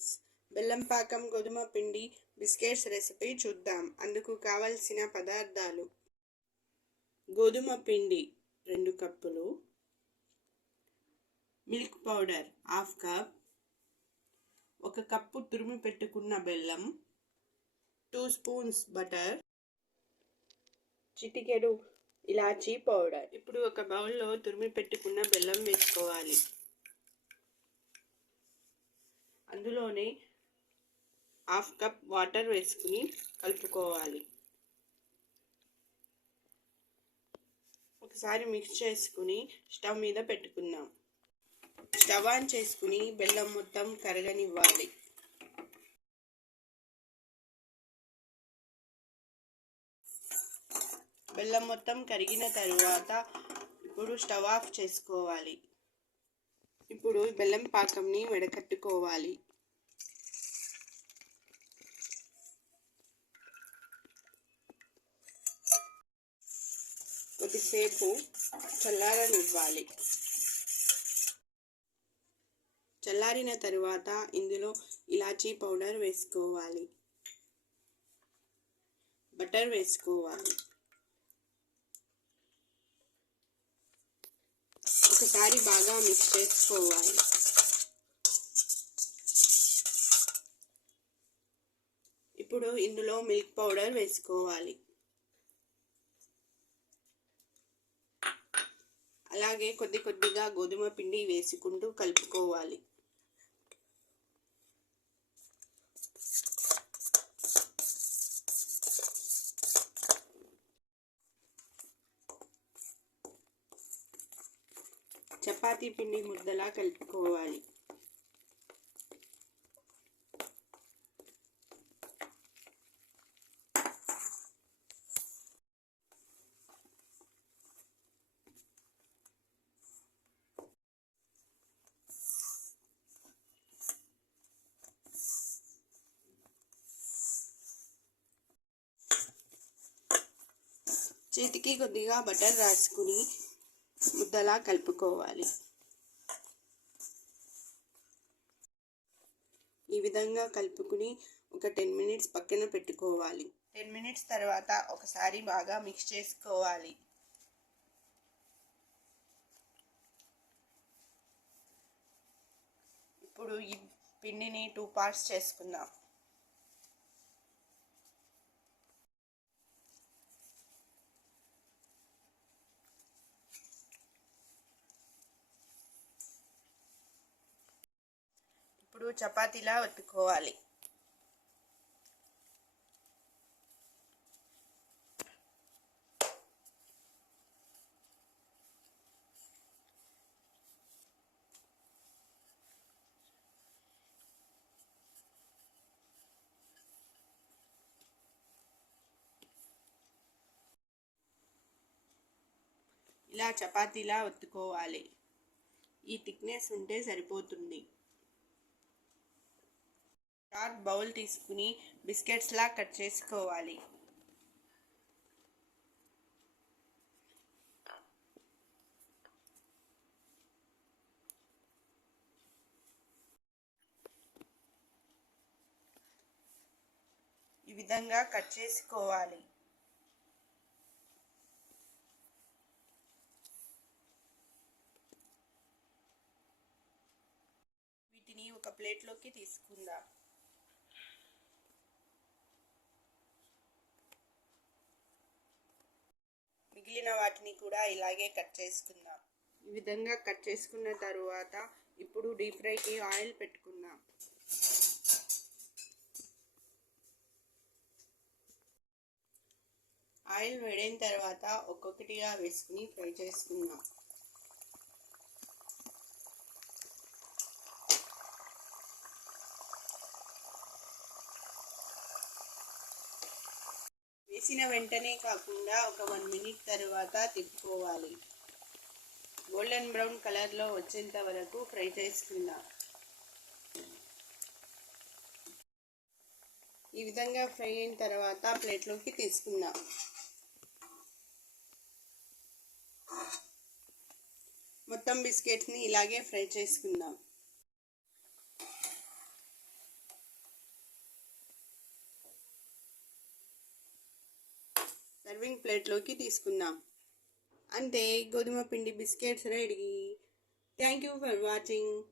Biscuits. బెల్లం పాకం, గోధుమ పిండి బిస్కెట్స్ రెసిపీ చూద్దాం. అందుకు కావలసిన పదార్థాలు: గోధుమ పిండి 2 కప్పులు, మిల్క్ పౌడర్ 1/2 కప్, 1 కప్పు తురిమి పెట్టుకున్న బెల్లం, 2 స్పూన్స్ బటర్, చిటికెడు ఇలాచీ పౌడర్. ఇప్పుడు ఒక బౌల్లో తురిమి పెట్టుకున్న బెల్లం వేసుకోవాలి. అందులోనే 1/2 కప్ వాటర్ వేసుకుని కలుపుకోవాలి. ఒకసారి మిక్స్ చేసుకుని స్టవ్ మీద పెట్టుకుందాం. స్టవ్ ఆన్ చేసుకుని బెల్లం మొత్తం కరగనివ్వాలి. బెల్లం మొత్తం కరిగిన తరువాత ఇప్పుడు స్టవ్ ఆఫ్ చేసుకోవాలి. ఇప్పుడు బెల్లం పాకంని వడకట్టుకోవాలి. కొద్దిసేపు చల్లారనివ్వాలి. చల్లారిన తరువాత ఇందులో ఇలాచీ పౌడర్ వేసుకోవాలి. బటర్ వేసుకోవాలి. ఒకసారి బాగా మిక్స్ చేసుకోవాలి. ఇప్పుడు ఇందులో మిల్క్ పౌడర్ వేసుకోవాలి. అలాగే కొద్దిగా గోధుమ పిండి వేసుకుంటూ కలుపుకోవాలి. చపాతీ పిండి ముద్దలా కలుపుకోవాలి. చేతికి కొద్దిగా బటర్ రాసుకుని ముద్దలా కలుపుకోవాలి. ఈ విధంగా కలుపుకుని ఒక 10 మినిట్స్ పక్కన పెట్టుకోవాలి. 10 మినిట్స్ తర్వాత ఒకసారి బాగా మిక్స్ చేసుకోవాలి. ఇప్పుడు ఈ పిండిని 2 పార్ట్స్ చేసుకుందాం. ఇప్పుడు చపాతీలా ఒత్తుకోవాలి. ఇలా చపాతీలా ఒత్తుకోవాలి. ఈ థిక్నెస్ ఉంటే సరిపోతుంది. చాట్ బౌల్ తీసుకుని బిస్కెట్స్లా కట్ చేసుకోవాలి. ఈ విధంగా కట్ చేసుకోవాలి. వీటిని ఒక ప్లేట్లోకి తీసుకుందాం. మిగిలిన వాటిని కూడా ఇలాగే కట్ చేసుకుందాం. ఈ విధంగా కట్ చేసుకున్న తరువాత ఇప్పుడు డీప్ ఫ్రైకి ఆయిల్ పెట్టుకుందాం. ఆయిల్ వేడైన తర్వాత ఒక్కొక్కటిగా వేసుకుని ఫ్రై చేసుకుందాం. వేసిన వెంటనే కాకుండా ఒక 1 మినిట్ తర్వాత తిప్పుకోవాలి. గోల్డెన్ బ్రౌన్ కలర్లో వచ్చేంత వరకు ఫ్రై చేసుకుందాం. ఈ విధంగా ఫ్రై అయిన తర్వాత ప్లేట్లోకి తీసుకుందాం. మొత్తం బిస్కెట్స్ని ఇలాగే ఫ్రై చేసుకుందాం. సర్వింగ్ ప్లేట్లోకి తీసుకుందాం. అంతే, గోధుమ పిండి biscuits ready. Thank you for watching.